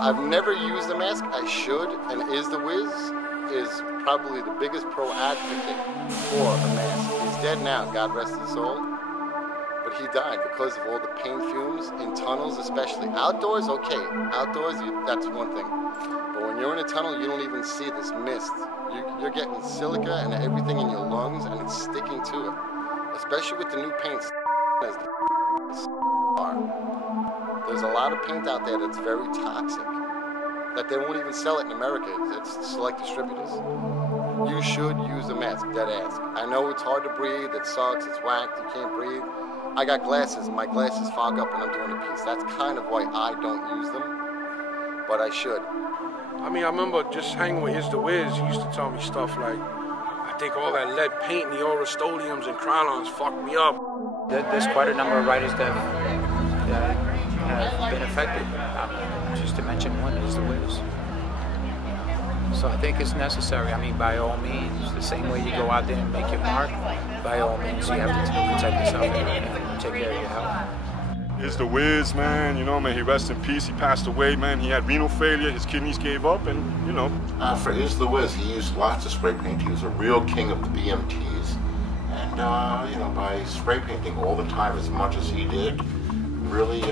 I've never used a mask. I should, and Is the Wiz is probably the biggest pro advocate for a mask. He's dead now, God rest his soul. But he died because of all the paint fumes in tunnels, especially. Outdoors, okay. Outdoors, that's one thing. But when you're in a tunnel, you don't even see this mist. You're getting silica and everything in your lungs, and it's sticking to it. Especially with the new paints. There's a lot of paint out there that's very toxic, that they won't even sell it in America. It's select distributors. You should use a mask, dead ass. I know it's hard to breathe, it sucks, it's whacked, you can't breathe. I got glasses, and my glasses fog up when I'm doing a piece. That's kind of why I don't use them, but I should. I mean, I remember just hanging with Is the Wiz. He used to tell me stuff like, I think all that lead paint in the Rust-Oleums and Krylons fucked me up. There's quite a number of writers that have been affected. Just to mention one, Is the Wiz. So I think it's necessary. I mean, by all means, the same way you go out there and make your mark, by all means, you have to protect yourself and take care of your health. Is the Wiz, man, you know, man, he rests in peace. He passed away, man. He had renal failure, his kidneys gave up, and, you know. For Is the Wiz, he used lots of spray paint. He was a real king of the BMTs. And, you know, by spray painting all the time as much as he did, really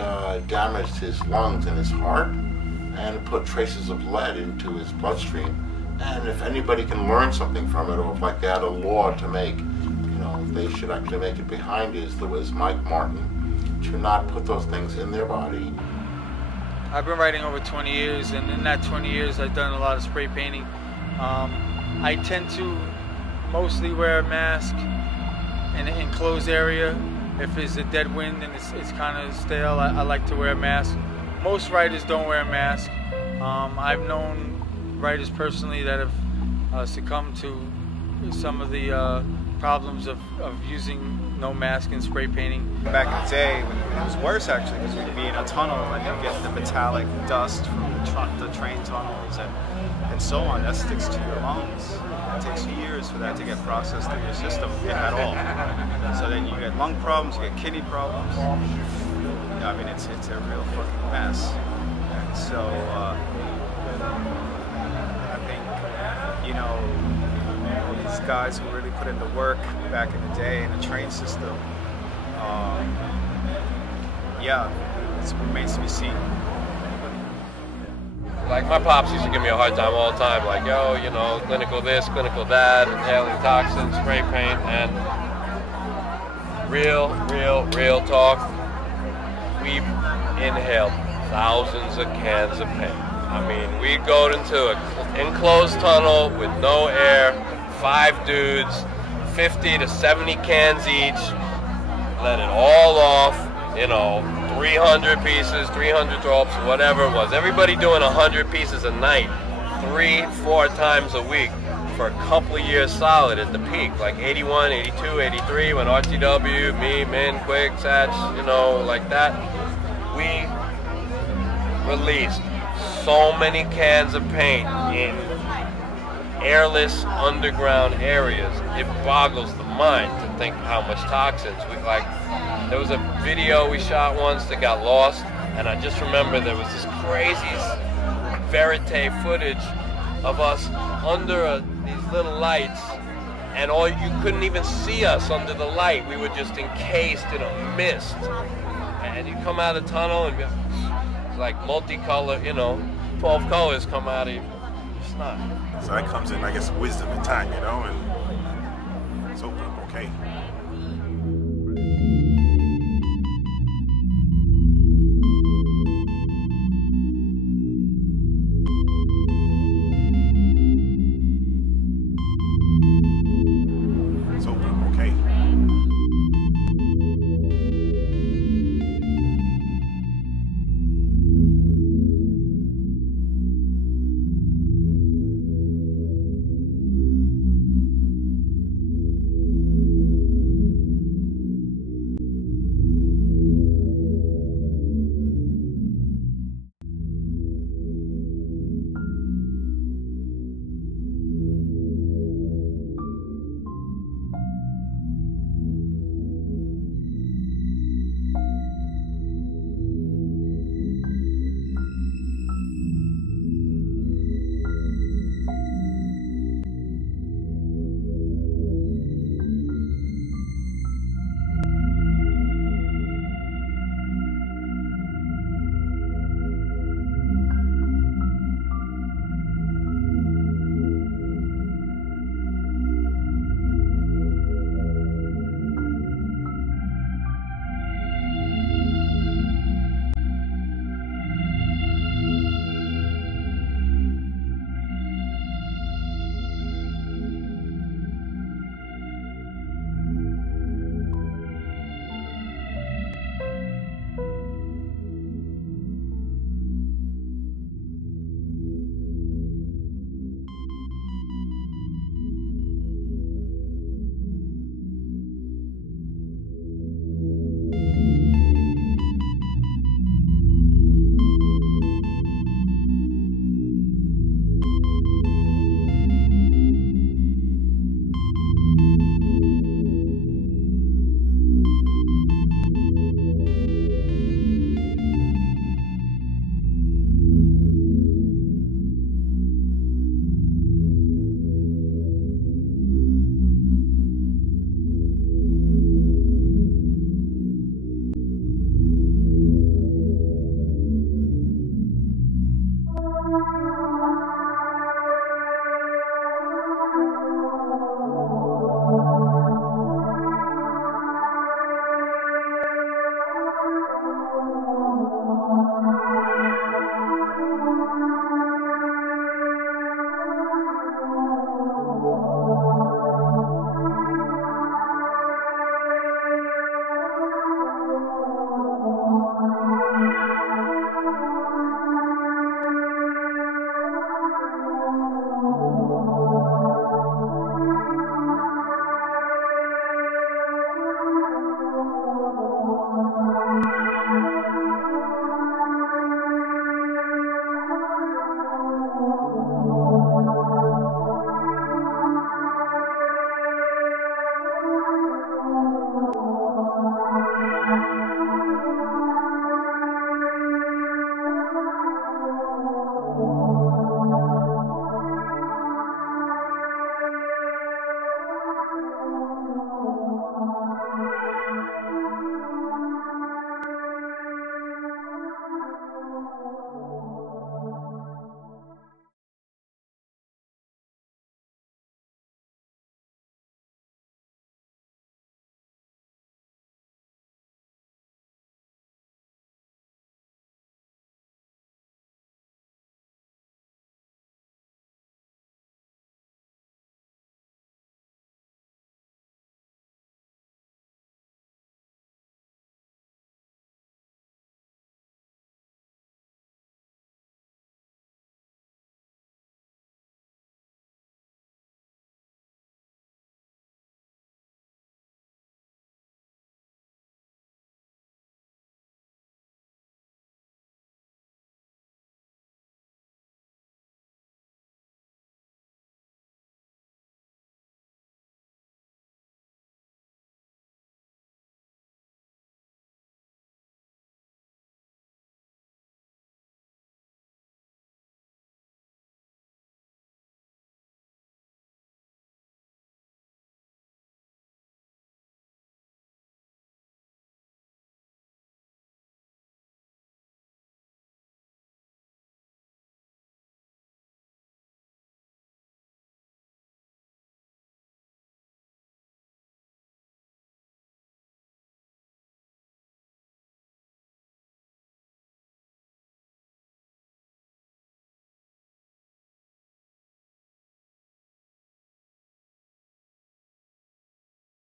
damaged his lungs and his heart, and put traces of lead into his bloodstream. And if anybody can learn something from it, or if like they had a law to make, you know, they should actually make it behind Is the Wiz, Mike Martin, to not put those things in their body. I've been writing over 20 years, and in that 20 years I've done a lot of spray painting. I tend to mostly wear a mask in an enclosed area. If it's a dead wind and it's kind of stale, I like to wear a mask. Most writers don't wear a mask. I've known writers personally that have succumbed to some of the problems of using no mask and spray painting. Back in the day, when it was worse actually, because we'd be in a tunnel and you get the metallic dust from the train tunnels and so on. That sticks to your lungs. It takes years for that to get processed through your system, if at all. So then you get lung problems, you get kidney problems. I mean, it's a real fucking mess. And so I think, you know, these guys who really put in the work back in the day in the train system, yeah, it remains to be seen. Like, my pops used to give me a hard time all the time, like, yo, you know, clinical this, clinical that, inhaling toxins, spray paint, and real talk, we inhaled thousands of cans of paint. I mean, we'd go into an enclosed tunnel with no air, 5 dudes, 50 to 70 cans each, let it all off, you know, 300 pieces, 300 drops, whatever it was. Everybody doing 100 pieces a night, 3-4 times a week for a couple of years solid at the peak, like 81, 82, 83, when RTW, me, Min, Quick, Satch, you know, like that. We released so many cans of paint in airless underground areas. It boggles the mind to think how much toxins we there was a video we shot once that got lost, and I just remember there was this crazy verite footage of us under these little lights, and you couldn't even see us under the light. We were just encased in a mist, and you come out of the tunnel and it's like multicolor, you know, 12 colors come out of you. It's not. So that comes in, I guess, wisdom and time, you know, and it's okay.